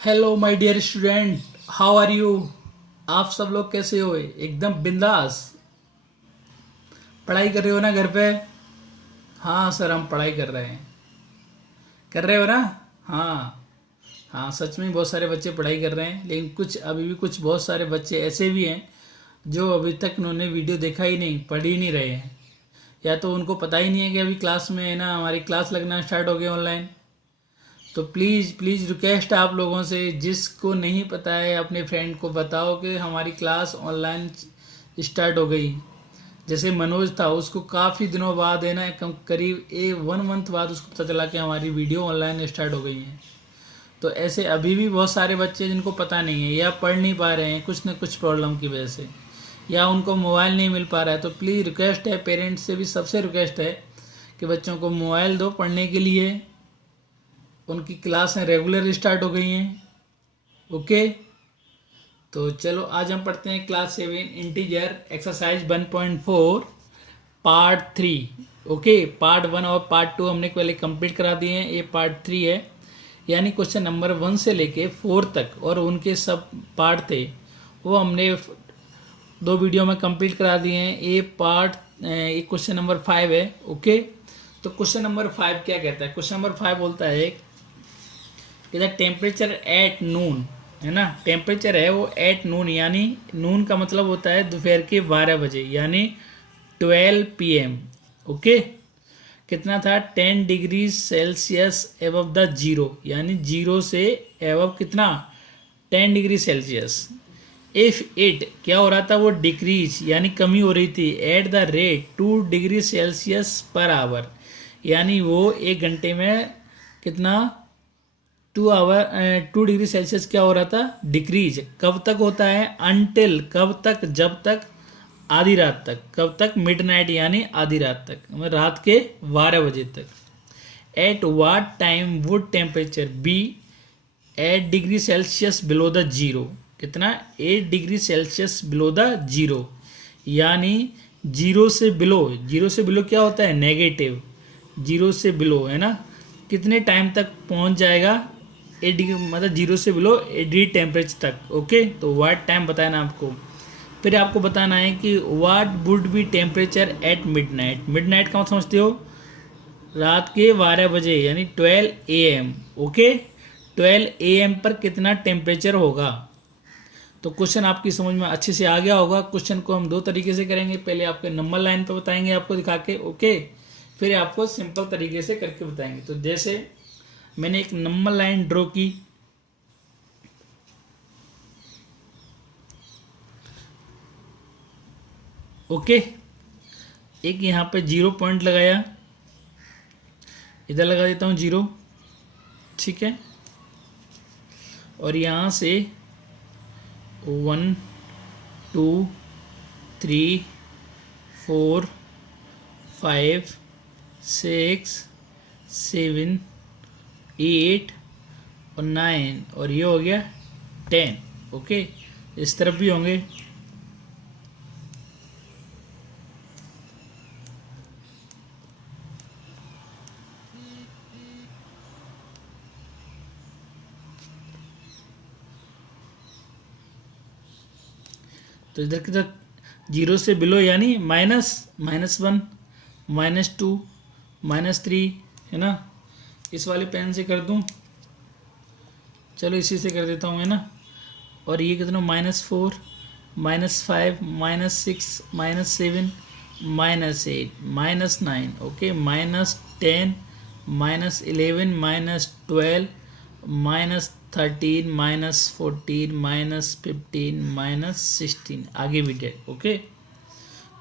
Hello my dear student, how are you. आप सब लोग कैसे हो? एकदम बिंदास पढ़ाई कर रहे हो ना घर पे? हाँ सर, हम पढ़ाई कर रहे हैं। कर रहे हो ना? हाँ हाँ, सच में बहुत सारे बच्चे पढ़ाई कर रहे हैं, लेकिन कुछ अभी भी कुछ बहुत सारे बच्चे ऐसे भी हैं जो अभी तक उन्होंने वीडियो देखा ही नहीं, पढ़ ही नहीं रहे हैं। या तो उनको पता ही नहीं है कि अभी क्लास में है ना, हमारी क्लास लगना स्टार्ट हो गई ऑनलाइन। तो प्लीज़ प्लीज़ रिक्वेस्ट है आप लोगों से, जिसको नहीं पता है अपने फ्रेंड को बताओ कि हमारी क्लास ऑनलाइन स्टार्ट हो गई। जैसे मनोज था, उसको काफ़ी दिनों बाद है ना, करीब 1 मंथ बाद उसको पता चला कि हमारी वीडियो ऑनलाइन स्टार्ट हो गई है। तो ऐसे अभी भी बहुत सारे बच्चे जिनको पता नहीं है या पढ़ नहीं पा रहे हैं कुछ न कुछ प्रॉब्लम की वजह से, या उनको मोबाइल नहीं मिल पा रहा है। तो प्लीज़ रिक्वेस्ट है, पेरेंट्स से भी सबसे रिक्वेस्ट है कि बच्चों को मोबाइल दो पढ़ने के लिए। उनकी क्लासें रेगुलर स्टार्ट हो गई हैं। ओके, तो चलो आज हम पढ़ते हैं class 7 integer exercise 1.4 part 3। Okay, part 1 और पार्ट 2 हमने पहले कंप्लीट करा दिए हैं, ये पार्ट 3 है। यानी क्वेश्चन नंबर 1 से लेके 4 तक और उनके सब पार्ट थे वो हमने 2 वीडियो में कंप्लीट करा दिए हैं। ये क्वेश्चन नंबर 5 है। ओके, तो क्वेश्चन नंबर 5 क्या कहता है? क्वेश्चन नंबर 5 बोलता है कि द टेम्परेचर एट नून, है ना, टेम्परेचर है वो एट नून, यानी नून का मतलब होता है दोपहर के 12 बजे, यानी 12 PM। ओके, कितना था? 10 degree Celsius above the zero, यानी जीरो से एबव कितना? 10 डिग्री सेल्सियस। इफ इट क्या हो रहा था? वो डिक्रीज यानी कमी हो रही थी at the rate 2 degree Celsius per hour, यानी वो 1 घंटे में कितना? 2 डिग्री सेल्सियस क्या हो रहा था? डिक्रीज। कब तक होता है? अनटिल, कब तक? जब तक आधी रात तक। कब तक? मिडनाइट, यानी आधी रात तक, मतलब रात के 12 बजे तक। At what time would temperature be 8 degree Celsius below the zero? कितना? 8 degree Celsius below the zero, यानी जीरो से बिलो। जीरो से बिलो क्या होता है? नेगेटिव। जीरो से बिलो, है ना, कितने टाइम तक पहुंच जाएगा? 8 डिग्री, मतलब जीरो से बिलो 8 डिग्री टेम्परेचर तक। ओके, तो वाट टाइम बताया ना आपको। फिर आपको बताना है कि what would be temperature at midnight. Midnight का मतलब समझते हो? रात के 12 बजे, यानी 12 AM। ओके, 12 AM पर कितना टेम्परेचर होगा? तो क्वेश्चन आपकी समझ में अच्छे से आ गया होगा। क्वेश्चन को हम 2 तरीके से करेंगे, पहले आपके नंबर लाइन पर बताएंगे आपको दिखा के। ओके, फिर आपको सिंपल तरीके से करके बताएंगे। तो जैसे मैंने एक नंबर लाइन ड्रॉ की, ओके, एक यहाँ पे 0 पॉइंट लगाया, इधर लगा देता हूँ 0, ठीक है। और यहाँ से 1 2 3 4 5 6 7 8 और 9, और ये हो गया 10। ओके, इस तरफ भी होंगे। तो इधर की तरफ जीरो से बिलो, यानी -1 -2 -3, है ना। इस वाले पेन से कर दूं, चलो इसी से कर देता हूँ, है ना। और ये कितना? -4 -5 -6 -7 -8 -9, ओके, -10 -11 -12 -13 -14 -15 -16, आगे भी डेट। ओके,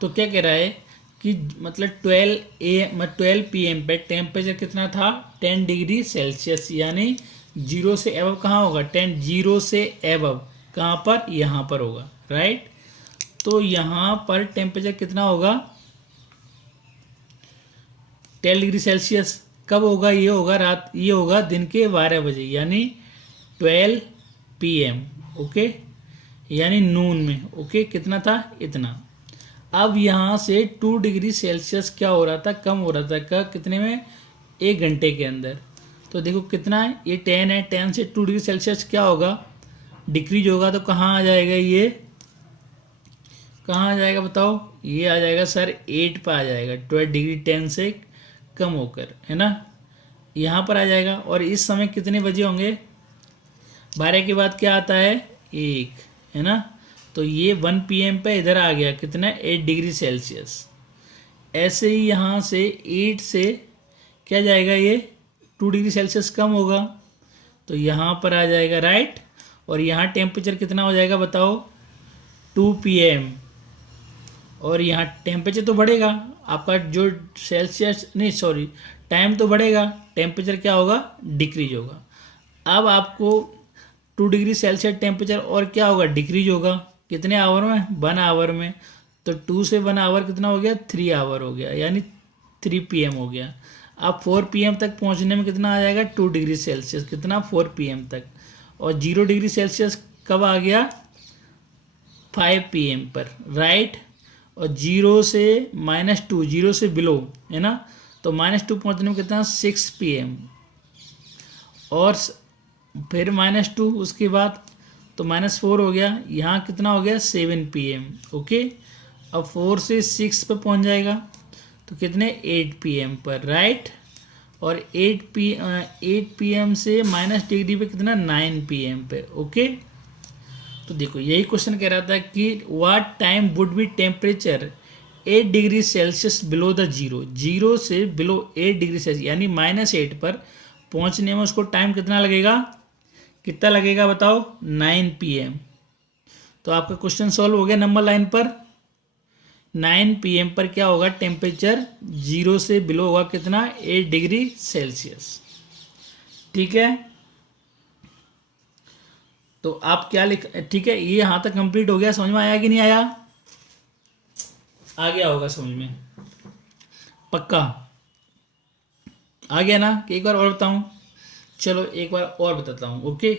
तो क्या कह रहा है कि मतलब 12 PM पे टेम्परेचर कितना था? 10 डिग्री सेल्सियस, यानी जीरो से एबव कहाँ होगा? 10, जीरो से एबव कहाँ पर? यहाँ पर होगा, राइट। तो यहाँ पर टेम्परेचर कितना होगा? 10 डिग्री सेल्सियस। कब होगा? ये होगा रात, ये होगा दिन के 12 बजे, यानी 12 PM। ओके, यानी नून में। ओके, कितना था? इतना। अब यहाँ से 2 डिग्री सेल्सियस क्या हो रहा था? कम हो रहा था। कितने में? 1 घंटे के अंदर। तो देखो कितना है, ये 10 है, 10 से 2 डिग्री सेल्सियस क्या होगा, डिक्रीज होगा। तो कहाँ आ जाएगा ये, कहाँ आ जाएगा बताओ, ये आ जाएगा सर 8 पर आ जाएगा, 12 डिग्री 10 से कम होकर, है ना, यहाँ पर आ जाएगा। और इस समय कितने बजे होंगे, 12 के बाद क्या आता है, 1, है ना। तो ये 1 PM पे इधर आ गया कितना, 8 डिग्री सेल्सियस। ऐसे ही यहाँ से 8 से क्या जाएगा, ये 2 डिग्री सेल्सियस कम होगा, तो यहाँ पर आ जाएगा, राइट। और यहाँ टेम्परेचर कितना हो जाएगा बताओ, 2 PM। और यहाँ टेम्परेचर तो बढ़ेगा आपका, जो सेल्सियस नहीं सॉरी टाइम तो बढ़ेगा, टेम्परेचर क्या होगा, डिक्रीज होगा। अब आपको 2 डिग्री सेल्सियस टेम्परेचर और क्या होगा, डिक्रीज होगा, कितने आवर में, 1 आवर में। तो 2 से 1 आवर कितना हो गया, 3 आवर हो गया, यानी 3 PM हो गया। अब 4 PM तक पहुंचने में कितना आ जाएगा, 2 डिग्री सेल्सियस, कितना, 4 PM तक। और 0 डिग्री सेल्सियस कब आ गया, 5 PM पर, राइट। और 0 से -2, 0 से बिलो, है ना, तो -2 पहुंचने में कितना, 6 PM। और फिर -2 उसके बाद तो -4 हो गया, यहाँ कितना हो गया, 7 PM, ओके। अब 4 से 6 पे पहुंच जाएगा तो कितने, 8 PM पर, राइट। और 8 PM से माइनस डिग्री पे कितना, 9 PM पे, ओके। तो देखो यही क्वेश्चन कह रहा था कि what time would be temperature 8 degree Celsius below the zero, zero से बिलो 8 डिग्री सेल्सियस यानी -8 पर पहुंचने में उसको टाइम कितना लगेगा, कितना लगेगा बताओ, 9 PM। तो आपका क्वेश्चन सॉल्व हो गया नंबर लाइन पर। 9 PM पर क्या होगा, टेम्परेचर 0 से बिलो होगा कितना, 8 डिग्री सेल्सियस, ठीक है। तो आप क्या लिख, ठीक है, ये यहाँ तक कंप्लीट हो गया, समझ में आया कि नहीं आया, आ गया होगा समझ में, पक्का आ गया ना, कि एक बार और बताऊं, चलो एक बार और बताता हूँ, ओके।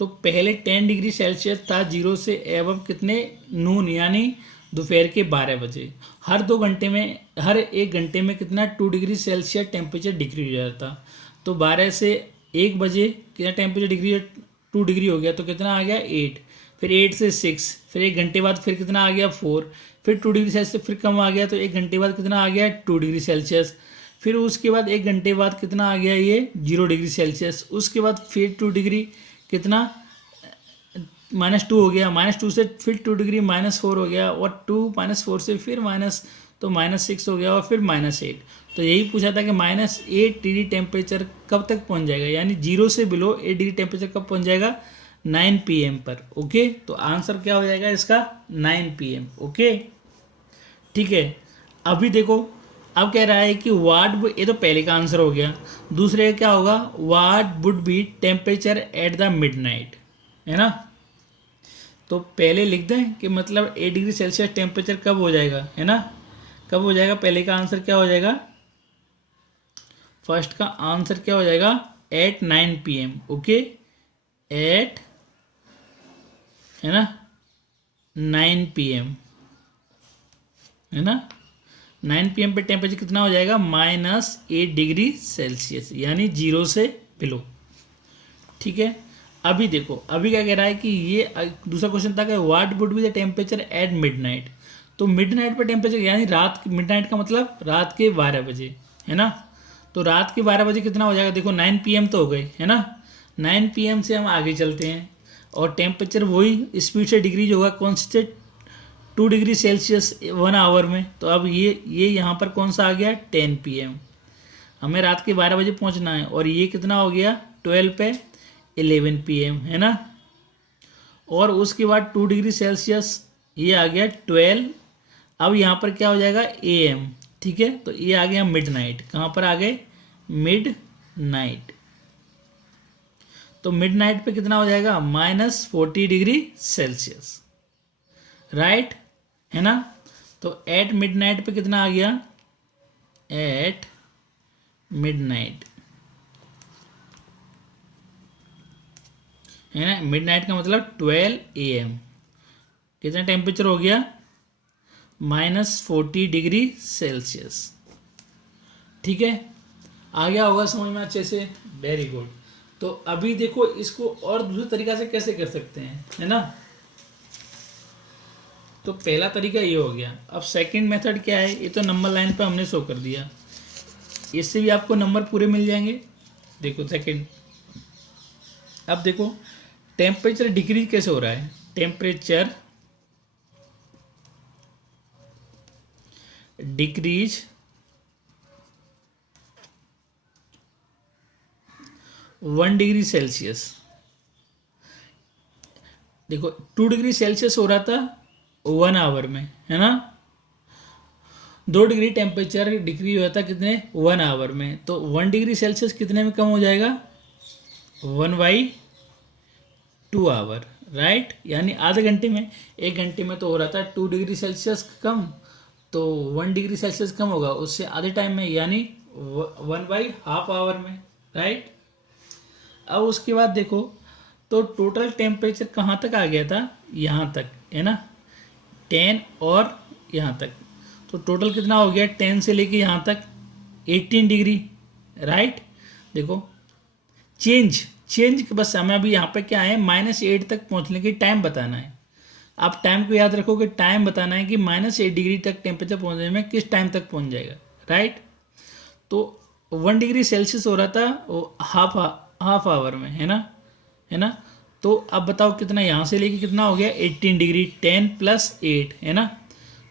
तो पहले 10 डिग्री सेल्सियस था 0 से एवं कितने, नून यानी दोपहर के 12 बजे। हर 2 घंटे में, हर 1 घंटे में कितना, 2 डिग्री सेल्सियस टेम्परेचर डिक्रीज हो जाता। तो 12 से 1 बजे कितना टेम्परेचर डिग्री, 2 डिग्री हो गया, तो कितना आ गया, 8। फिर 8 से 6, फिर 1 घंटे बाद फिर कितना आ गया, 4। फिर 2 डिग्री सेल्सियस फिर कम आ गया, तो 1 घंटे बाद कितना आ गया, 2 डिग्री सेल्सियस। फिर उसके बाद 1 घंटे बाद कितना आ गया, ये 0 डिग्री सेल्सियस। उसके बाद फिर 2 डिग्री कितना, -2 हो गया, -2 से फिर 2 डिग्री -4 हो गया, और 2 -4 से फिर तो -6 हो गया, और फिर -8। तो यही पूछा था कि -8 डिग्री टेम्परेचर कब तक पहुंच जाएगा, यानी 0 से बिलो 8 डिग्री टेम्परेचर कब पहुंच जाएगा, 9 PM पर, ओके। तो आंसर क्या हो जाएगा इसका, 9 PM, ओके, ठीक है। अभी देखो, अब कह रहा है कि वाट, ये तो पहले का आंसर हो गया। दूसरे का क्या होगा, what would be temperature at the midnight, है ना। तो पहले लिख दें कि मतलब 8 डिग्री सेल्सियस टेम्परेचर कब हो जाएगा, है ना, कब हो जाएगा। पहले का आंसर क्या हो जाएगा, फर्स्ट का आंसर क्या हो जाएगा, एट 9 PM, ओके, एट, है ना, 9 PM, है ना। 9 PM पे टेम्परेचर कितना हो जाएगा, -8 डिग्री सेल्सियस, यानी 0 से बिलो, ठीक है। अभी देखो, अभी क्या कह रहा है कि ये दूसरा क्वेश्चन था कि what would be the temperature at midnight. तो मिडनाइट पे टेम्परेचर यानी रात, मिडनाइट का मतलब रात के 12 बजे, है ना। तो रात के 12 बजे कितना हो जाएगा, देखो 9 PM तो हो गई, है ना। 9 PM से हम आगे चलते हैं, और टेम्परेचर वही स्पीड से डिक्रीज होगा, कौन से, 2 डिग्री सेल्सियस 1 आवर में। तो अब ये यहाँ पर कौन सा आ गया, 10 PM। हमें रात के 12 बजे पहुँचना है, और ये कितना हो गया, 12 पे 11 PM, है ना। और उसके बाद 2 डिग्री सेल्सियस ये आ गया 12। अब यहाँ पर क्या हो जाएगा, AM, ठीक है। तो ये आ गया मिडनाइट, कहाँ पर आ गए, मिडनाइट। तो मिडनाइट पे कितना हो जाएगा, -40 डिग्री सेल्सियस, राइट, है ना। तो एट मिडनाइट पे कितना आ गया, एट मिडनाइट, है ना। मिडनाइट का मतलब 12 AM, कितना टेम्परेचर हो गया, -40 डिग्री सेल्सियस, ठीक है। आ गया होगा समझ में अच्छे से, वेरी गुड। तो अभी देखो इसको और दूसरे तरीका से कैसे कर सकते हैं, है ना। तो पहला तरीका ये हो गया। अब सेकंड मेथड क्या है, ये तो नंबर लाइन पे हमने शो कर दिया, इससे भी आपको नंबर पूरे मिल जाएंगे। देखो सेकंड, अब देखो टेम्परेचर डिक्रीज कैसे हो रहा है, टेम्परेचर डिक्रीज 1 डिग्री सेल्सियस। देखो 2 डिग्री सेल्सियस हो रहा था 1 आवर में, है ना। 2 डिग्री टेम्परेचर डिक्रीज हुआ था कितने, 1 आवर में। तो 1 डिग्री सेल्सियस कितने में कम हो जाएगा, 1/2 आवर, राइट। यानी आधे घंटे में, 1 घंटे में तो हो रहा था 2 डिग्री सेल्सियस कम, तो 1 डिग्री सेल्सियस कम होगा उससे आधे टाइम में, यानी 1/2 आवर में, राइट। अब उसके बाद देखो तो टोटल टेम्परेचर कहाँ तक आ गया था, यहाँ तक, है ना, 10 और यहाँ तक। तो टोटल कितना हो गया 10 से लेके यहाँ तक 18 डिग्री, राइट। देखो चेंज बस हमें अभी यहाँ पे क्या है, -8 तक पहुँचने की टाइम बताना है। आप टाइम को याद रखो कि टाइम बताना है कि -8 डिग्री तक टेम्परेचर पहुँचने में किस टाइम तक पहुँच जाएगा, राइट। तो 1 डिग्री सेल्सियस हो रहा था वो हाफ आवर में, है ना। तो अब बताओ कितना, यहाँ से लेके कितना हो गया 18 डिग्री, 10 + 8, है ना।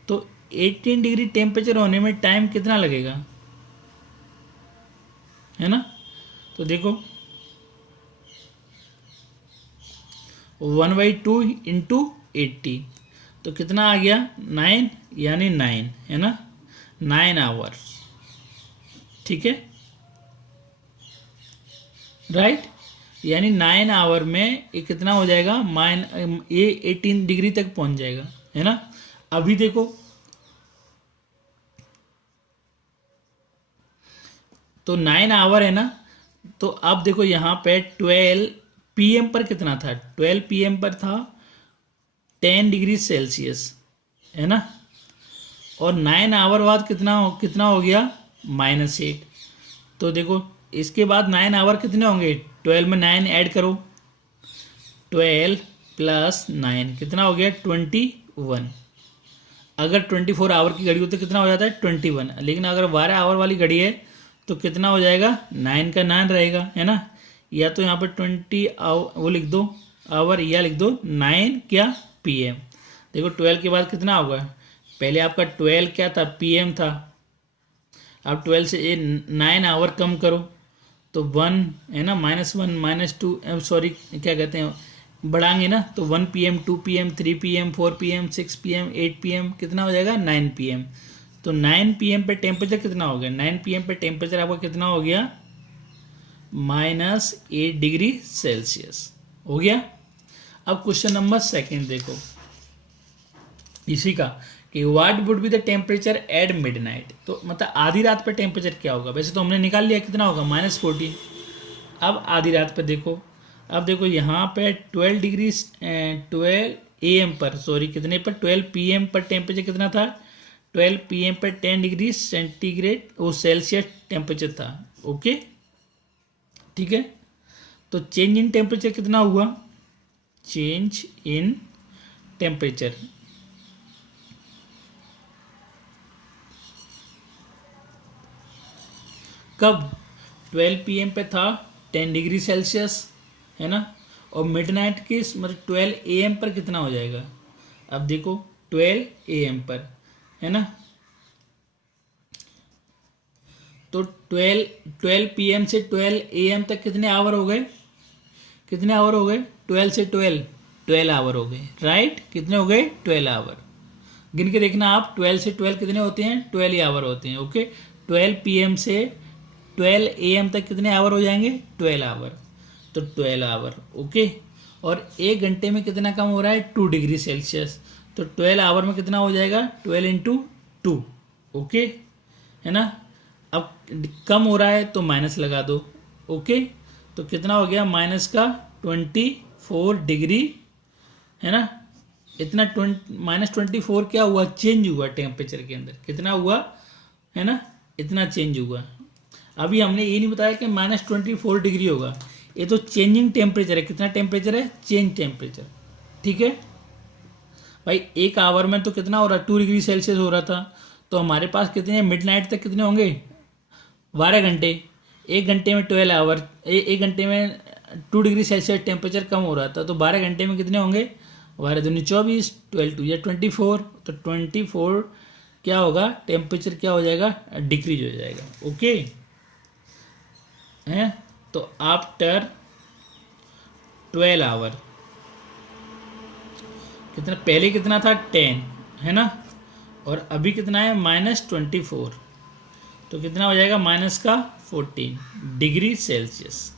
तो 18 डिग्री टेम्परेचर होने में टाइम कितना लगेगा, है ना। तो देखो 1/2 इंटू 80, तो कितना आ गया 9, यानी 9, है ना, 9 आवर, ठीक है, राइट। यानी 9 आवर में ये कितना हो जाएगा, ये 18 डिग्री तक पहुंच जाएगा, है ना। अभी देखो तो 9 आवर है ना, तो अब देखो यहाँ पे 12 PM पर कितना था, 12 PM पर था 10 डिग्री सेल्सियस, है ना। और 9 आवर बाद कितना हो गया -8। तो देखो इसके बाद 9 आवर कितने होंगे, 12 में 9 ऐड करो, 12 + 9 कितना हो गया 21। अगर 24 आवर की घड़ी हो तो कितना हो जाता है 21, लेकिन अगर 12 आवर वाली घड़ी है तो कितना हो जाएगा 9 का 9 रहेगा, है ना। या तो यहाँ पर 20 वो लिख दो आवर, या लिख दो 9 क्या PM। देखो 12 के बाद कितना होगा, पहले आपका 12 क्या था, PM था। अब 12 से ये 9 आवर कम करो तो 1, है ना, -1 -2, सॉरी क्या कहते हैं, बढ़ाएंगे ना, तो 1 PM 2 PM 3 PM 4 PM 6 PM 8 PM कितना हो जाएगा 9 PM। तो 9 PM पे टेम्परेचर कितना हो गया, 9 PM पे टेम्परेचर आपका कितना हो गया -8 डिग्री सेल्सियस, हो गया। अब क्वेश्चन नंबर सेकंड देखो इसी का, कि what would be the temperature at midnight. तो मतलब आधी रात पे टेम्परेचर क्या होगा, वैसे तो हमने निकाल लिया कितना होगा -14। अब आधी रात पे देखो, अब देखो यहाँ पे 12 डिग्री 12 AM पर, सॉरी कितने पर, 12 PM पर टेम्परेचर कितना था, 12 PM पर 10 डिग्री सेंटीग्रेड वो सेल्सियस टेम्परेचर था, ओके, ठीक है। तो चेंज इन टेम्परेचर कितना हुआ, चेंज इन टेम्परेचर कब, 12 PM पे था 10 डिग्री सेल्सियस, है ना। और मिडनाइट के मतलब 12 AM पर कितना हो जाएगा, अब देखो 12 AM पर, है ना। तो 12 PM से 12 AM तक कितने आवर हो गए, कितने आवर हो गए, 12 से 12 आवर हो गए, राइट। कितने हो गए 12 आवर, गिन के देखना आप, 12 से 12 कितने होते हैं 12 ही आवर होते हैं, ओके। 12 PM से 12 AM तक कितने आवर हो जाएंगे 12 आवर, तो 12 आवर, ओके। और 1 घंटे में कितना कम हो रहा है 2 डिग्री सेल्सियस, तो 12 आवर में कितना हो जाएगा 12 × 2, ओके, है ना। अब कम हो रहा है तो माइनस लगा दो, ओके। तो कितना हो गया -24 डिग्री, है ना। इतना -24 क्या हुआ, चेंज हुआ टेम्परेचर के अंदर, कितना हुआ, है ना, इतना चेंज हुआ। अभी हमने ये नहीं बताया कि -24 डिग्री होगा, ये तो चेंजिंग टेम्परेचर है। कितना टेम्परेचर है? चेंज टेम्परेचर, ठीक है भाई। 1 आवर में तो कितना हो रहा है? 2 डिग्री सेल्सियस हो रहा था। तो हमारे पास कितने मिडनाइट तक कितने होंगे? 12 घंटे। 1 घंटे में 12 आवर, 1 घंटे में 2 डिग्री सेल्सियस टेम्परेचर कम हो रहा था, तो 12 घंटे में कितने होंगे? 12×2 = 24, 12×2 = 24। तो 24 क्या होगा? टेम्परेचर क्या हो जाएगा? डिक्रीज हो जाएगा। ओके हैं? तो आफ्टर 12 आवर कितना, पहले कितना था? 10 है ना, और अभी कितना है? -24। तो कितना हो जाएगा? -14 डिग्री सेल्सियस।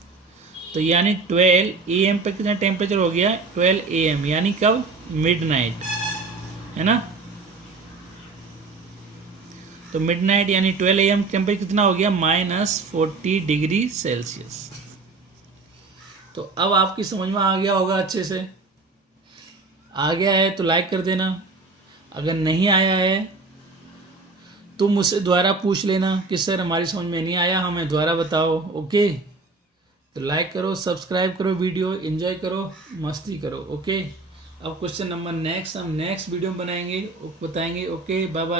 तो यानी 12 AM पे कितना टेम्परेचर हो गया? 12 AM यानी कब? मिडनाइट, है ना। तो मिडनाइट यानी 12 AM टेम्परेचर कितना हो गया? -40 डिग्री सेल्सियस। तो अब आपकी समझ में आ गया होगा अच्छे से। आ गया है तो लाइक कर देना, अगर नहीं आया है तो मुझसे दोबारा पूछ लेना कि सर हमारी समझ में नहीं आया, हमें दोबारा बताओ। ओके, तो लाइक करो, सब्सक्राइब करो, वीडियो एंजॉय करो, मस्ती करो। ओके, अब क्वेश्चन नंबर नेक्स्ट हम नेक्स्ट वीडियो में बनाएंगे, बताएंगे। Okay, bye bye.